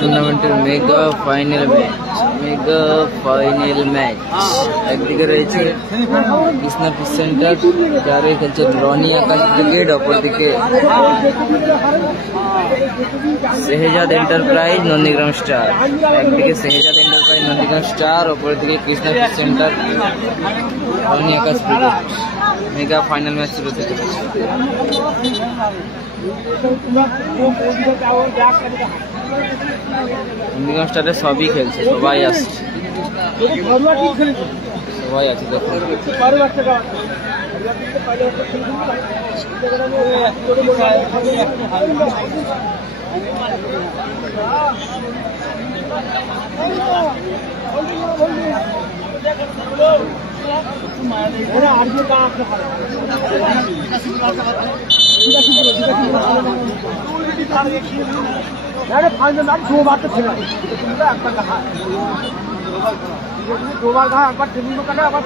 टूर्नामेंटर mega final match একদিকে রয়েছে কৃষ্ণা ফিশ সেন্টার যারে খেলছে রনি আকাশ ব্রিগেড, অপরদিকে শেহজাদ এন্টারপ্রাইজ নন্দীগ্রাম স্টার। একদিকে শেহজাদ এন্টারপ্রাইজ নন্দীগ্রাম স্টার, অপরদিকে কৃষ্ণা ফিশ সেন্টার রনি আকাশ ব্রিগেড। মেগা ফাইনাল ম্যাচ শুরু হতে চলেছে। নন্দীগ্রাম স্টারে সবই খেলছে, সবাই আসছে, সবাই আছে দেখুন। दो बार तो खेला कहा दो बार कहा, एक बार टेबल में कटा, एक बार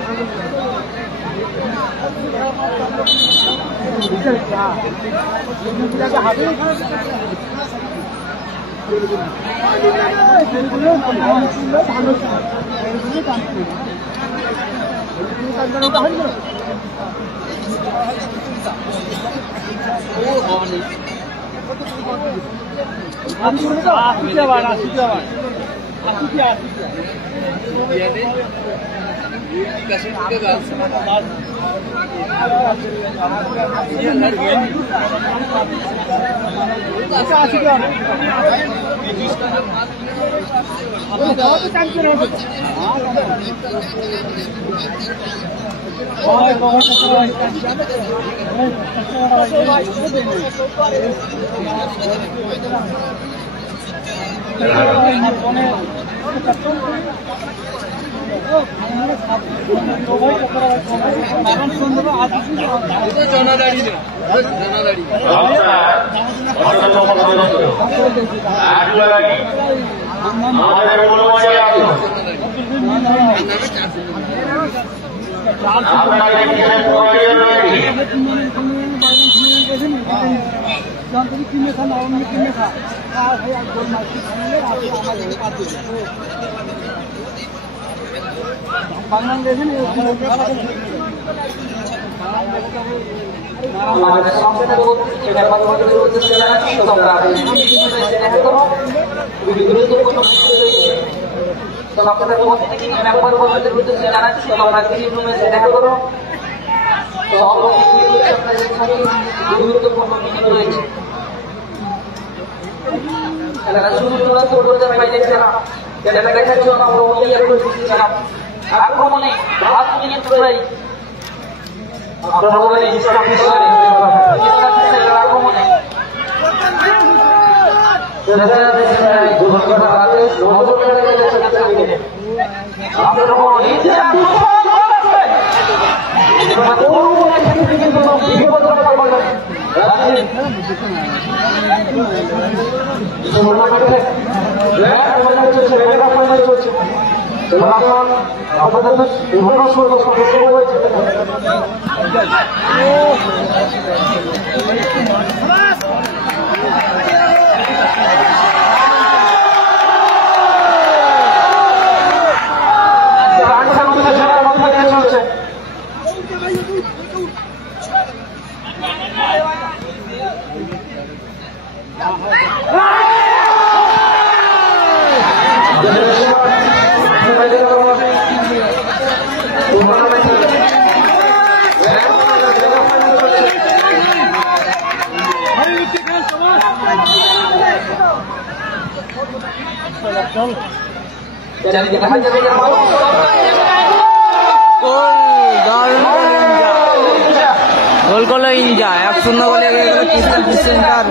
গোল করলো ইনজা 1-0 গোলে এগিয়ে গেল কৃষ্ণা ফিশ সেন্টার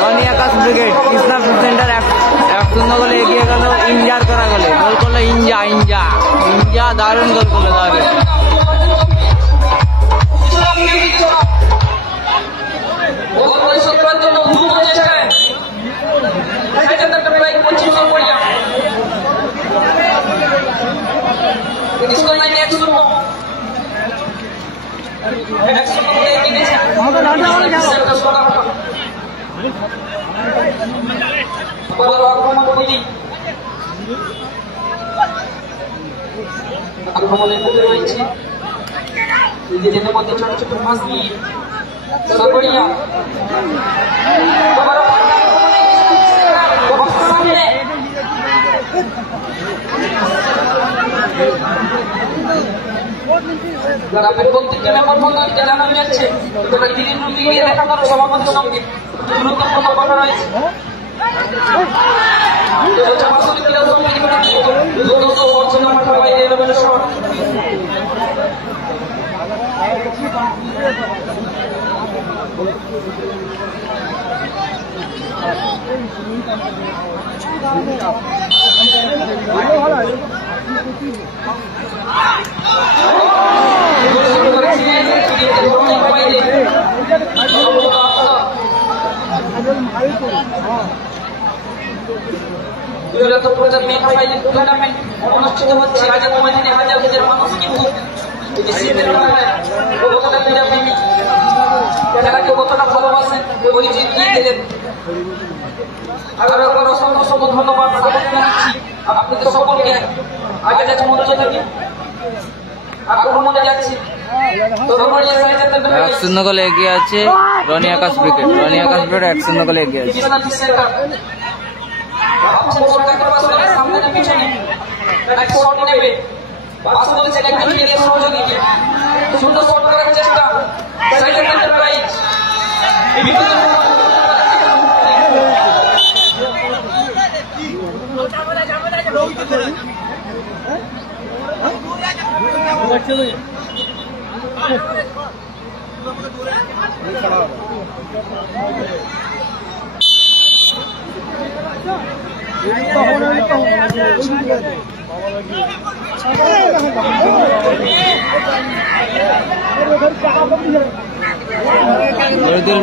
রনি আকাশ ব্রিগেড। কৃষ্ণা ফিশ সেন্টার 1-0 গোলে এগিয়ে গেল ইনজার করা গোলে। গোল করলো ইনজা দারুণ গোল করলো দারুণ। স্কোর লাইনে 1-0 আক্রমণের মধ্যে রয়েছে নিজেদের মধ্যে ছোট ছোট মাছ দিয়ে সরবরিয়া গ্রামের প্রত্যেকটি মেম্বার বন্ধুকে জানানো যাচ্ছে তোমরা দিনের রুমে গিয়ে দেখা করো সভাপতির সঙ্গে গুরুত্বপূর্ণ কথা রয়েছে টুর্নামেন্ট অনুষ্ঠিত হচ্ছে আজকের ময়দানে হাজার হাজার মানুষ কিন্তু খেলাকে কতটা ভালোবাসেন পরিচয় দিয়ে দিলেন আরো একবার অসংখ্য অসংখ্য ধন্যবাদ জানাচ্ছি আপনাদের সকলকে আগে যাচ্ছে মঞ্চ থেকে আক্রমণে যাচ্ছে 1-0 গোলে এগিয়ে আছে রনি আকাশ ব্রিগেড। রনি আকাশ ব্রিগেড 1-0 গোলে এগিয়ে আছে।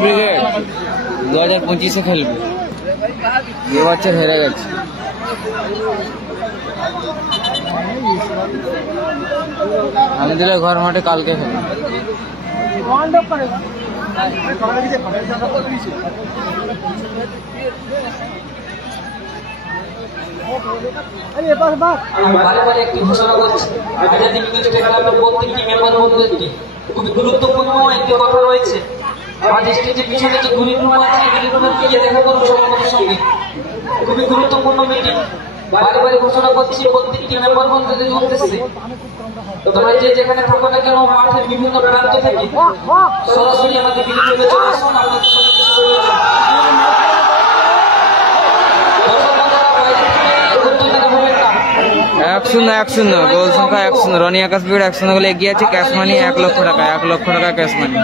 ব্রিগেড 2025 খেলবে, এ বছর হেরে গেছে। আমাদের ঘর মাঠে কালকে খেলবে। একটি ঘোষণা করছি, প্রত্যেকটি মেম্বার বন্ধুদেরকে খুবই গুরুত্বপূর্ণ একটি কথা রয়েছে। আমাদের স্টেজের পিছনে যে গ্রিন রুম আছে, গ্রিন রুমের দিকে দেখা করুন সভাপতির সঙ্গে। খুবই গুরুত্বপূর্ণ মিটিং। বারে বারে ঘোষণা করছি প্রত্যেকটি মেম্বার বন্ধুদের উদ্দেশ্যে, তোমরা যে যেখানে থাকো না কেন মাঠের বিভিন্ন প্রান্ত থেকে সরাসরি আমাদের গ্রিন রুমে চলে আসুন। আপনাদের সঙ্গে এক শূন্য গোল সংখ্যা 1-0। রনি আকাশ ব্রিগেড 1-0 গোলে এগিয়ে আছে। ক্যাশ মানি 1 লক্ষ টাকা, 1 লক্ষ টাকা ক্যাশ মানি।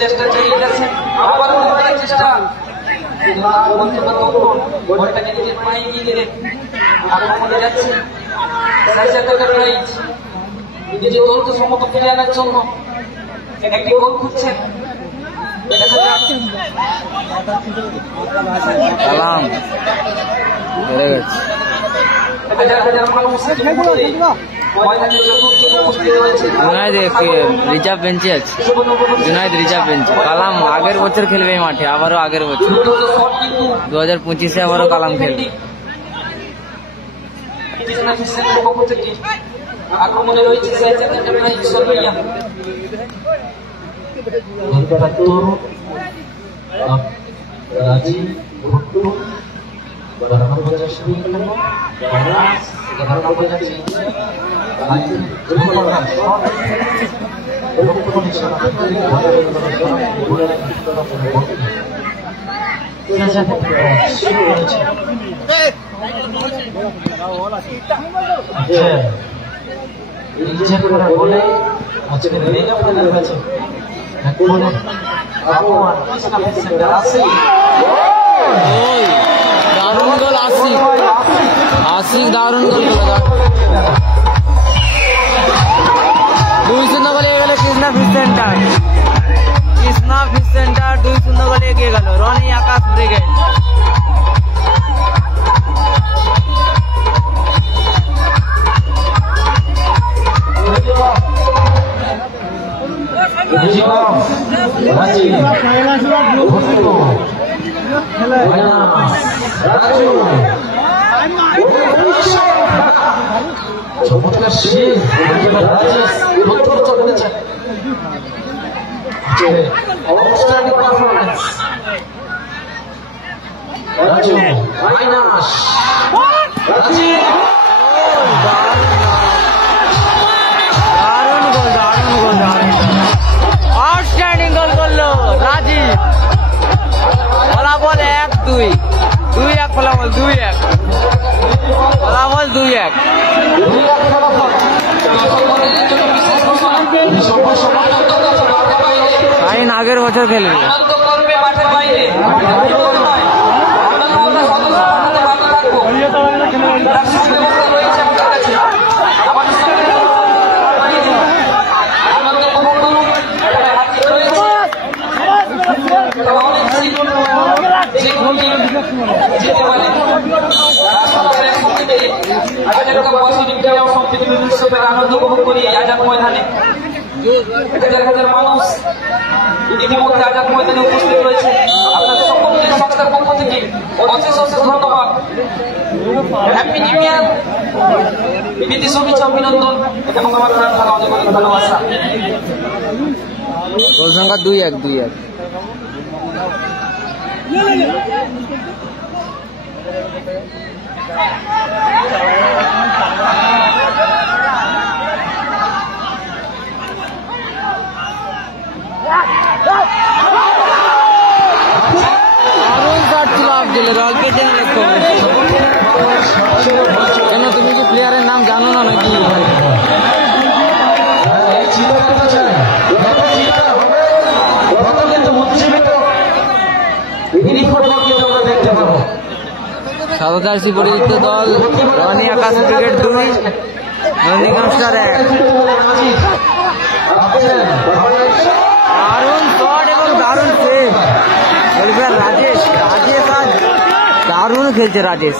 চেষ্টা চালিয়ে যাচ্ছে, আবার চেষ্টা নিজের পায়ে নিয়ে গেলেন, আক্রমণে যাচ্ছে নিজের দলকে সমতা ফিরে আনার জন্য একটি গোল খুঁজছেন। কালাম হেরে গেছে। জুনাইদ রিজার্ভ বেঞ্চে আছে। জুনাইদ রিজার্ভ বেঞ্চে। কালাম আগের বছর খেলবে এই মাঠে, আবারও আগের বছর 2025-এ আবারও কালাম খেলবে। আক্রমণে রয়েছে বলে আজকে মেগা ফাইনাল ম্যাচে দারুণ গোল আশিক দারুণ গোল। গোলে এগিয়ে গেল রনি আকাশ ব্রিগেড। চমৎকার শেষ আউটস্ট্যান্ডিং পারফরম্যান্স রাজু মাইনাস দারুণ গোল আউটস্ট্যান্ডিং গোল করলো রাজীব। ফলাফল 1-2 2-1 ফলাফল 2-1 ফলাফল 2-1। শাহিন আগের বছর খেলবে। আনন্দ উপভোগ করি আজাদ ময়দানে। 1000 মানুষ ইতিমধ্যে আজাদ ময়দানে উপস্থিত রয়েছে। আপনাদের সকলকে সংস্থার পক্ষ থেকে অশেষ ধন্যবাদ। হ্যাপি নিউ ইয়ার, বিদেশ শুভেচ্ছা অভিনন্দন এবং আমার প্রাণ ঢাকা অনেক অনেক ভালোবাসা। গোল সংখ্যা 2-1 কেন তুমি কি প্লেয়ারের নাম জানো না নাকি? সাদা জার্সি পরিচিত দল রনি আকাশ ব্রিগেড 2 নন্দীগ্রাম স্টার 1। দারুণ শট এবং দারুণ সেভ রাজেশ। আজ দারুণ খেলছে রাজেশ,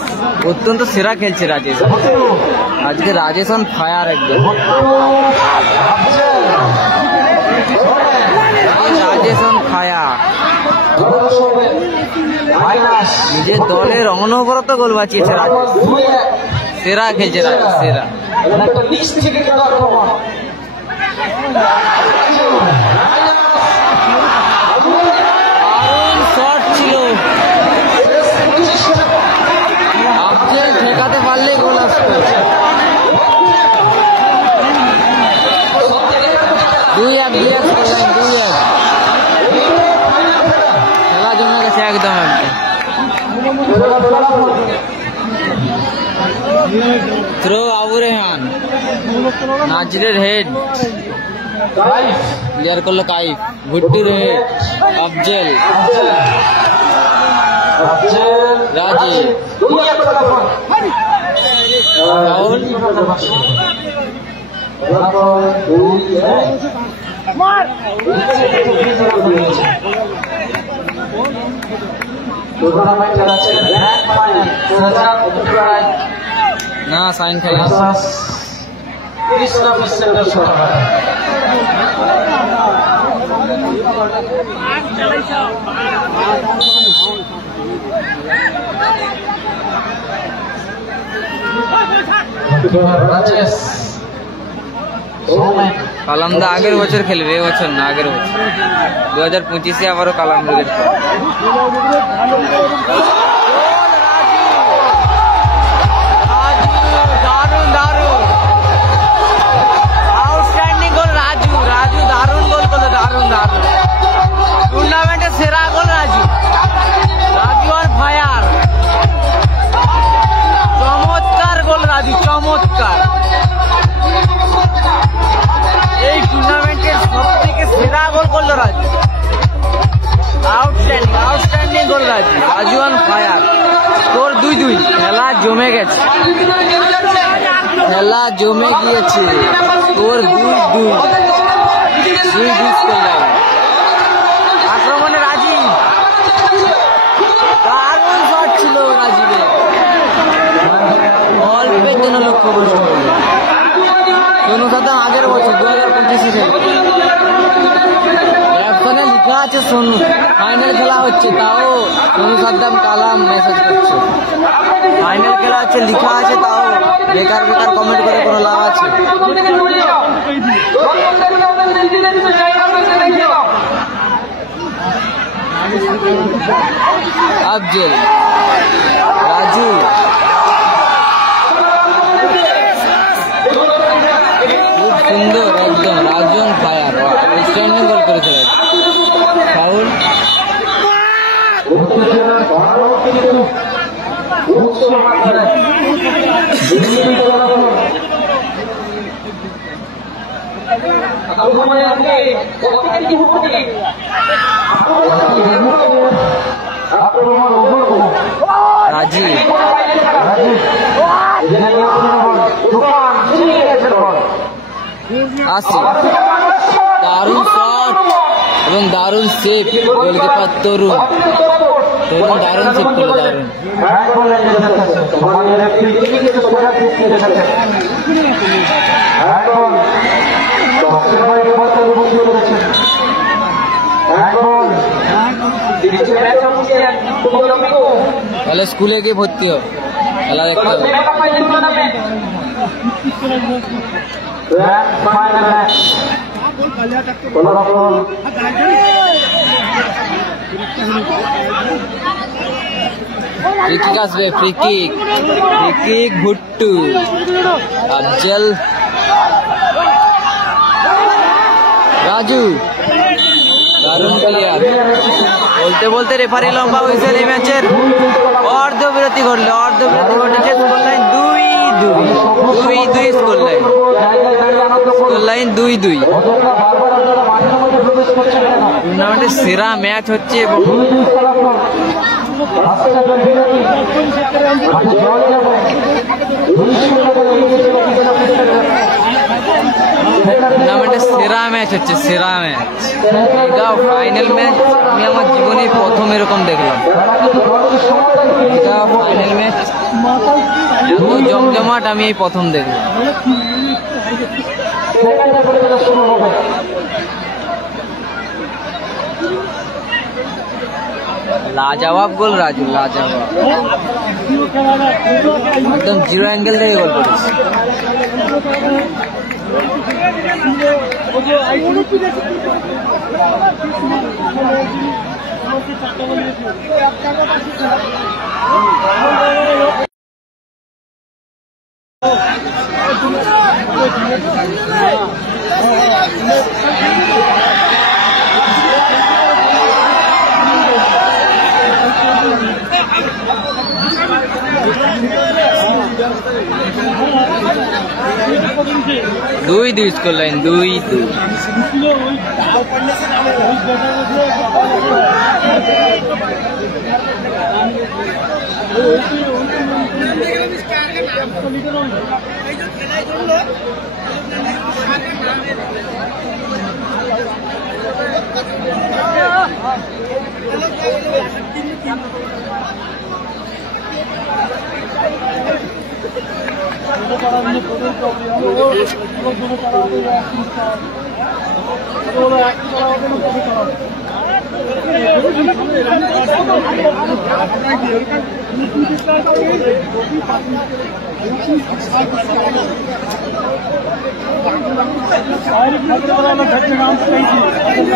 অত্যন্ত সেরা খেলছে রাজেশ আজকে। রাজেশ অন ফায়ার একদম। রাজেশ অন ফায়ার, নিজের দলের অনবরত গোল বাঁচিয়েছে রাজেশ। সেরা খেলছে রাজেশ, সেরা। দারুণ শট ছিল, আফজল ঠেকাতে পারলে গোল আসতো। 2-1 2-1 খেলা জমে গেছে একদম। থ্রো আবু রেহান, নাজিরের হেড, ক্লিয়ার করলো কাইফ, ভুট্টুর হেড, আফজল, রাজীব, রাহুল, না সাইন খেলা কৃষ্ণা ফিশ সেন্টার কালামদা আগের বছর খেলবে, এবছর না, আগের বছর 2025-এ আবারও কালাম ব্রিগেড। দারুণ দারুণ আউটস্ট্যান্ডিং গোল রাজু। রাজু দারুণ গোল করলো, দারুণ দারুণ। টুর্নামেন্টের সেরা গোল রাজু। রাজু আর ফায়ার, চমৎকার গোল রাজু, চমৎকার। এই টুর্নামেন্টের সব থেকে সেরা গোল করলো Raju. Outstanding goal Raju. Raju on fire. Score 2-2। খেলা জমে গেছে, খেলা জমে গিয়েছে। Score 2-2 score line. আক্রমণে রাজীব, সেলফের জন্য লক্ষ্য কষ্ট করবে। সোনু সাদ্দাম আগের বছর 2025 ক্যাপশনে লেখা আছে সোনু ফাইনাল খেলা হচ্ছে, তাও সোনু সাদ্দাম কালাম মেসেজ করছে। ফাইনাল খেলা হচ্ছে লেখা আছে, তাও বেকার বেকার কমেন্ট করে কোনো লাভ আছে? আফজল, রাজু, খুব সুন্দর একদম। রাজন ফায়ার স্ট্যান্ডিং গোল করেছে। ফাউল। রাজি আসে, দারুণ শট এবং দারুণ সেভ। গোলকিপার তরুণ দারুণ সেভ করলো, দারুণ। তাহলে স্কুলে গিয়ে ভর্তি হোক, খেলা দেখতে হবে। ফ্রি কিক আসবে, ফ্রি কিক ভুট্টু। আফজল, রাজু, দারুণ প্লেয়ার। বলতে বলতে রেফারি লম্বা হয়েছে এই ম্যাচের। অর্ধবিরতি ঘটলো, অর্ধবিরতি ঘটেছে। Scoreline 2-2, scoreline 2-2। টুর্নামেন্টের সেরা ম্যাচ হচ্ছে এবং টুর্নামেন্টের সেরা ম্যাচ হচ্ছে, সেরা ম্যাচ। এটা ফাইনাল ম্যাচ আমি আমার জীবনে প্রথম এরকম দেখলাম। এটা ফাইনাল ম্যাচ এত জমজমাট আমি এই প্রথম দেখলাম। লাজবাব গোল রাজু, লাজবাব। একদম জিরো অ্যাঙ্গেল থেকে গোল করেছে। দুই দুই স্কোর লাইন 2-2।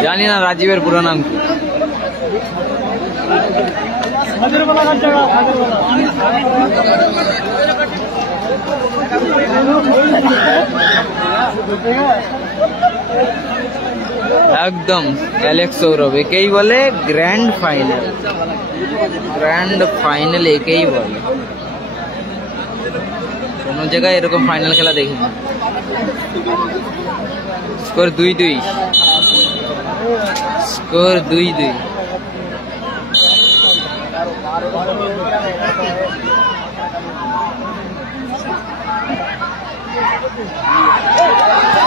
জানি না রাজীবের পুরো নাম কি। একদম অ্যালেক্স সৌরভ, একেই বলে গ্র্যান্ড ফাইনাল। গ্র্যান্ড ফাইনাল একেই বলে। কোন জায়গায় এরকম ফাইনাল খেলা দেখিনি। Score 2-2, score 2-2।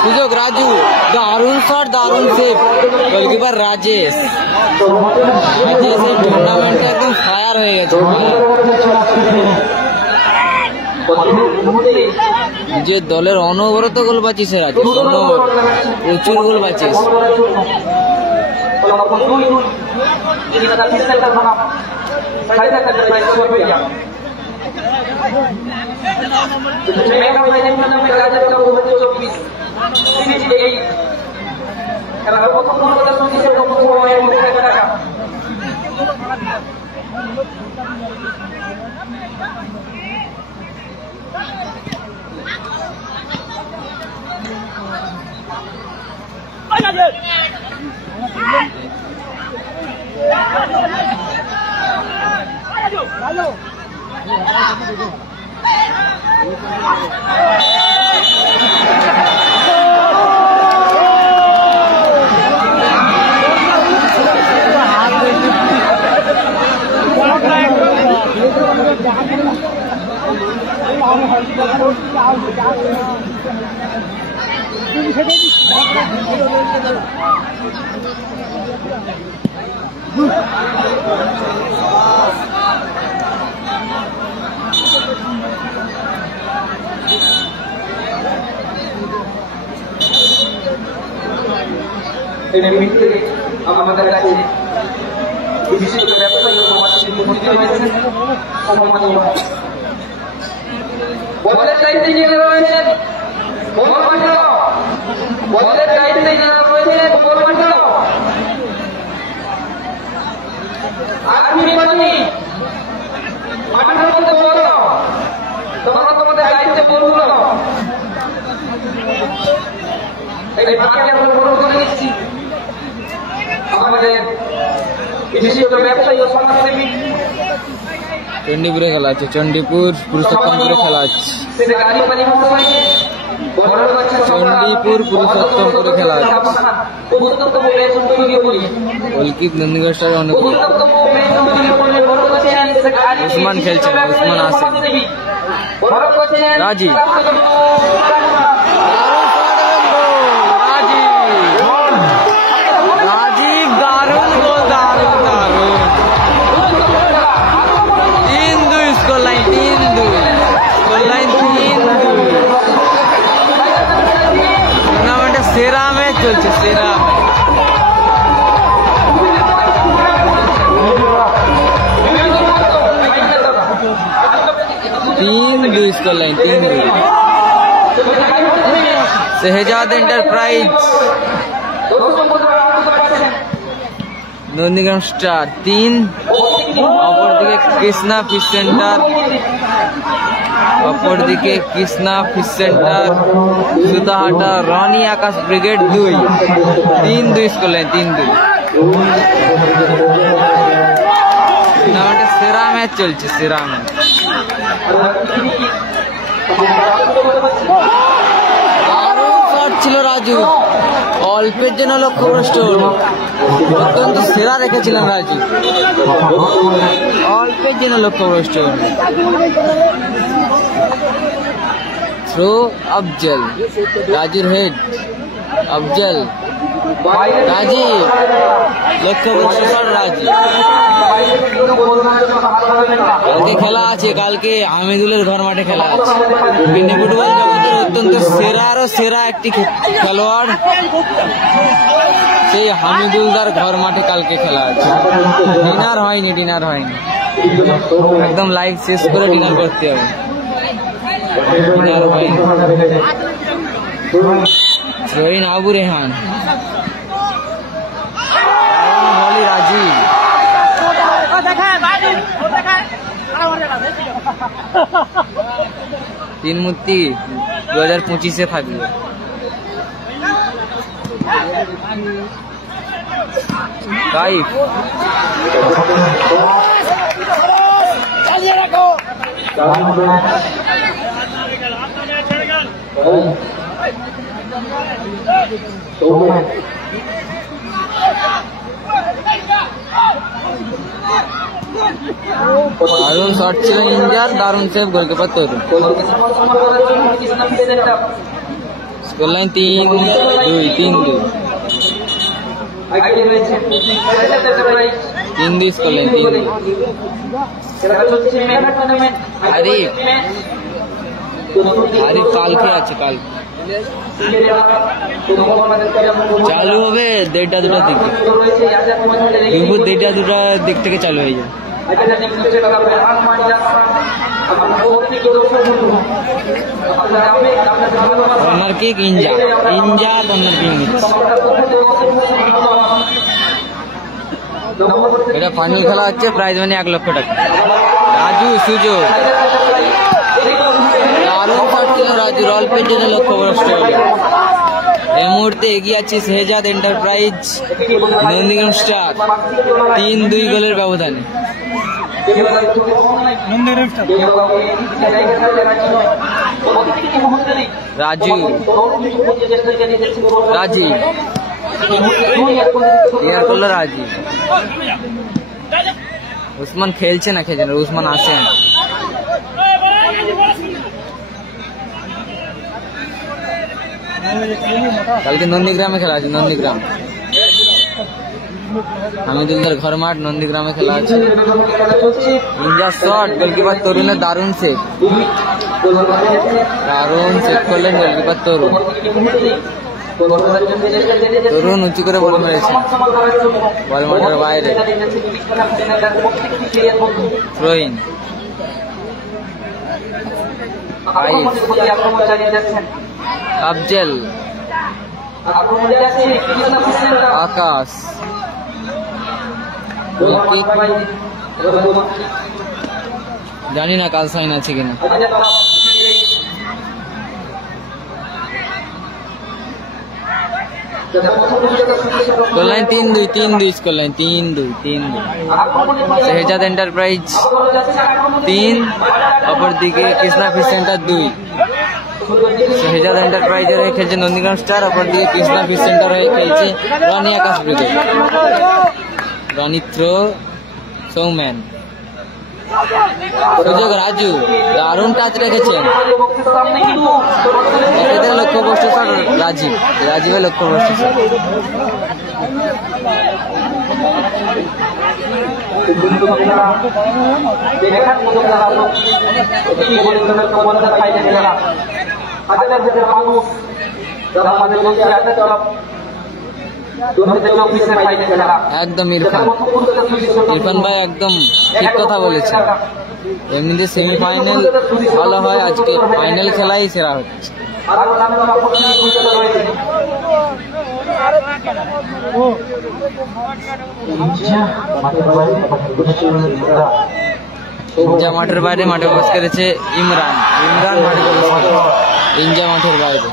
সুযোগ রাজু, দারুণ শট, দারুণ সেভ। গোলকিপার রাজেশ। রাজেশ এই টুর্নামেন্টে একদম ফায়ার হয়ে গেছে। যে দলের অনবরত গোল পাচ্ছিস রাজ, প্রচুর গোল পাচ্ছিস। আমাদের কাছে বিশেষ ব্যবসায়ী সমাজের উপস্থিত হয়েছেন সম্মানীয় বলের দায়িত্বে যারা রয়েছেন বলের দায়িত্বে যারা রয়েছেন আপনি মাঠের মধ্যে বলো তোমরা তোমাদের দায়িত্বে বলুন এই মাঠে আমরা বড় করে নিচ্ছি আমাদের বিশেষ ব্যবসায়ী ও সমাজসেবী চণ্ডীপুরে খেলা আছে, চণ্ডীপুর পুরুষোত্তমপুরে খেলা আছে, চণ্ডীপুর পুরুষোত্তমপুরে খেলা আছে। অলকিত নন্দীগঞ্জ স্টারে অনুকূল উসমান খেলছেন, উসমান আসেন, রাজি সেরা ম্যাচ চলছে, সেরা match. 3-2 score line, 3-2। Shehzad enterprise Nandigram star 3, অপরদিকে কৃষ্ণা ফিশ সেন্টার, অপরদিকে কৃষ্ণা ফিশ সেন্টার সুতাহাটা রনি আকাশ ব্রিগেড 2, 3-2 স্কোর লাইন, 3-2। সেরা ম্যাচ চলছে, সেরা ম্যাচ। ছিল রাজু, অল্পের জন্য লক্ষ্যভ্রষ্ট, অত্যন্ত সেরা রেখেছিলেন রাজু, অল্পের জন্য লক্ষ্যভ্রষ্ট। থ্রো আফজল, রাজুর হেড, আফজল, রাজীব, লক্ষ্যভ্রষ্ট রাজু। কালকে খেলা আছে, কালকে আমিদুলের ঘর মাঠে খেলা আছে। কিন্তু ফুটবল জগতের অত্যন্ত সেরা আরো সেরা একটি খেলোয়াড় সেই হামিদুলদার ঘর মাঠে কালকে খেলা আছে। ডিনার হয়নি, একদম লাইভ শেষ করে ডিনার করতে হবে। ডিনার হয়নি। রহিন আবু রেহান, রাজীব, তিন মূর্তি 2025-এ থাকবে। কাইফ, দারুণ শট ছিল ইন্ডিয়ার, দারুণ সেভ গোলকিপার তৈরি। Score line 3-2, 3-2 score line, 3-2। Arif, আরে কালকে আছে, কাল চালু হবে 1:30 2টার দিকে, দুপুর 1:30 2টার দিক থেকে চালু হয়ে যায়। কর্নার কিক ইনজা কর্নার কিক নিচ্ছে। এটা ফাইনাল খেলা হচ্ছে, প্রাইজ মানি 1 লক্ষ টাকা। রাজু সুযোগ, দারুণ শট ছিল রাজুর, অল্পের জন্য লক্ষ্যভ্রষ্ট হল। এই মুহূর্তে এগিয়ে আছে শেহজাদ এন্টারপ্রাইজ নন্দীগ্রাম স্টার 3-2 গোলের ব্যবধানে। রাজু ক্লিয়ার করলো রাজু। উসমান খেলছে না, উসমান আসে না। কালকে নন্দীগ্রামে খেলা আছে, নন্দীগ্রাম হামিদুলদার ঘর মাঠ, নন্দীগ্রামে খেলা আছে। ইনজা শট, গোলকিপার তরুণের দারুণ সেভ করলেন গোলকিপার তরুণ উঁচু করে বল মেরেছে, বল মাঠের বাইরে। থ্রোইন আফজল, আকাশ, জানি না কাল সাইন আছে কিনা। Scoreline 3-2 scoreline 3-2। শেহজাদ এন্টারপ্রাইজ 3, অপরদিকে কৃষ্ণা ফিশ সেন্টার 2। শেহজাদ এন্টারপ্রাইজের হয়ে খেলছে নন্দীগ্রাম স্টার, অপরদিকে কৃষ্ণা ফিশ সেন্টার হয়ে খেলছে রনি আকাশ ব্রিগেড। রনি থ্রো, সৌম্যান সুযোগ, রাজু দারুণ টাচ রেখেছেন, এক্ষেত্রে লক্ষ্যভ্রষ্ট শট রাজীবের লক্ষ্যভ্রষ্ট শট। একদম ইরফান ভাই একদম ঠিক কথা বলেছেন। এমনিতে সেমিফাইনাল ভালো হয়, আজকে ফাইনাল খেলাই সেরা হচ্ছে। ইনজা মাঠের বাইরে, মাঠে প্রবেশ করেছে ইমরান মাঠে প্রবেশ করেছে ইনজা মাঠের বাইরে।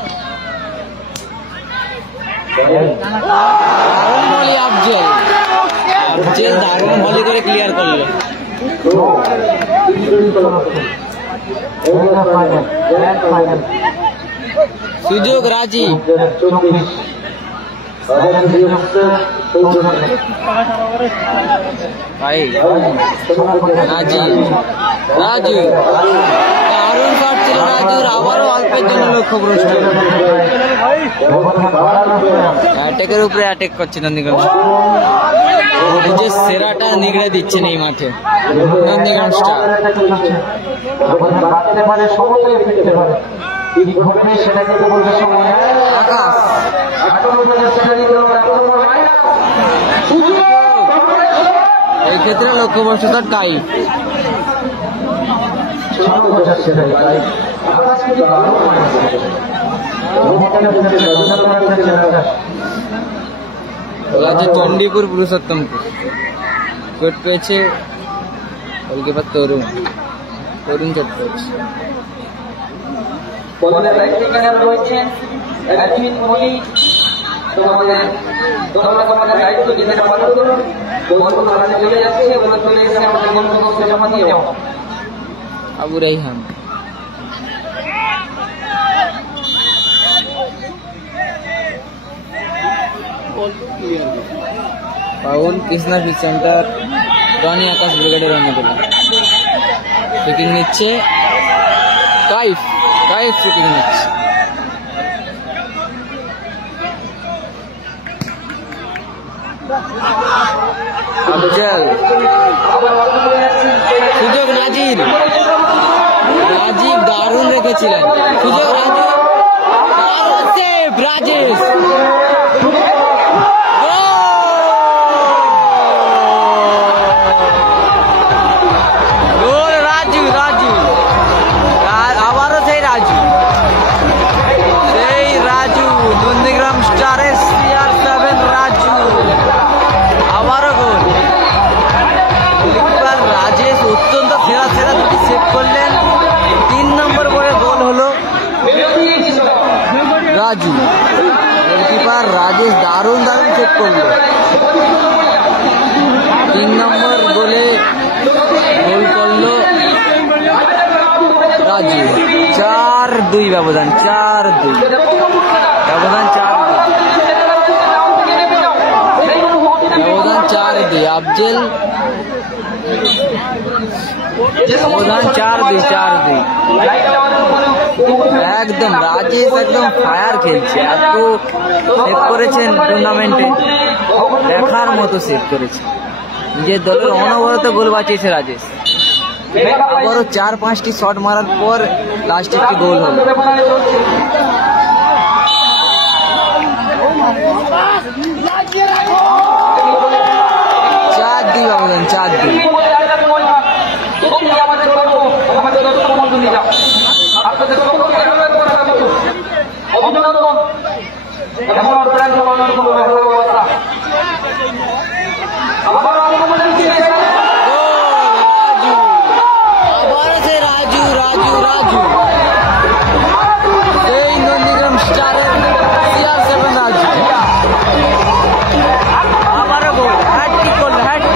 আফজল দারুণ ভলি করে ক্লিয়ার করলো। সুযোগ রাজি, রাজু দারুণ শট ছিল রাজুর, আবারও অল্পের জন্য লক্ষ্যভ্রষ্ট। অ্যাটাকের উপরে অ্যাটাক করছে নন্দীগ্রাম, নিজের সেরাটা নিগড়ে দিচ্ছেন এই মাঠে নন্দীগ্রাম স্টার। আকাশ এই ক্ষেত্রে লক্ষ্যভ্রষ্ট তার টাই। চণ্ডীপুর পুরুষোত্তমপুর চোট পেয়েছে গোলকিপার তরুণ চোট পেয়েছে। আবু রাইহান পাউল, কৃষ্ণা ফিশ সেন্টার, রনি আকাশ ব্রিগেডের অনুকূল ফিকিং নিচ্ছে, কাইফ ফিকিং নিচ্ছে। আফজল সুযোগ, নাজির রাজীব দারুণ রেখেছিলেন সুযোগ। রাজু সেভ, রাজেশ গোল। রাজু আবারও সেই রাজু নন্দীগ্রাম স্টারের CR7 রাজু আবারও গোল। এবার রাজেশ অত্যন্ত সেরা দুটি সেভ করলেন। 3 নম্বর করে গোল হলো রাজু। গোলকিপার রাজেশ দারুণ সেভ করলো। 3 নম্বর গোলে গোল করলো রাজু। 4-2 ব্যবধান, 4-2 ব্যবধান 4-2 আফজেল ব্যবধান 4-2 একদম রাজেশ একদম ফায়ার খেলছে। এত সেভ করেছেন টুর্নামেন্টে, দেখার মতো সেভ করেছে। নিজের দলের অনবরত গোল বাঁচিয়েছে রাজেশ। আবারও 4-5টি শট মারার পর লাস্ট একটি গোল হল। ব্যবধান 4-2। রাজু এই নন্দীগ্রাম স্টারের CR7 রাজু আবারও গোল। হ্যাটট্রিক করলো রাজু,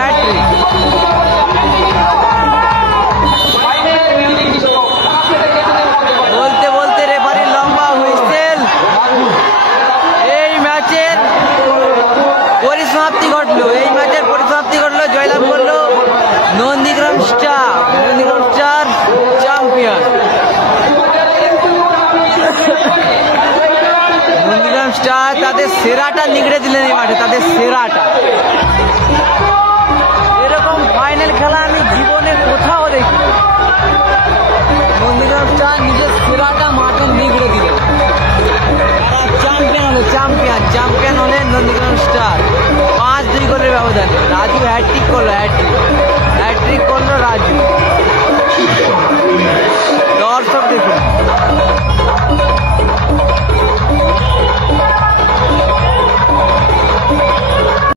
হ্যাটট্রিক। বলতে রেফারির লম্বা হুইসেল। এই ম্যাচের পরিসমাপ্তি ঘটলো। জয়লাভ করলো Nandigram star champion. Nandigram star তাদের সেরাটা নিগড়ে দিলেন এই মাঠে, তাদের সেরাটা।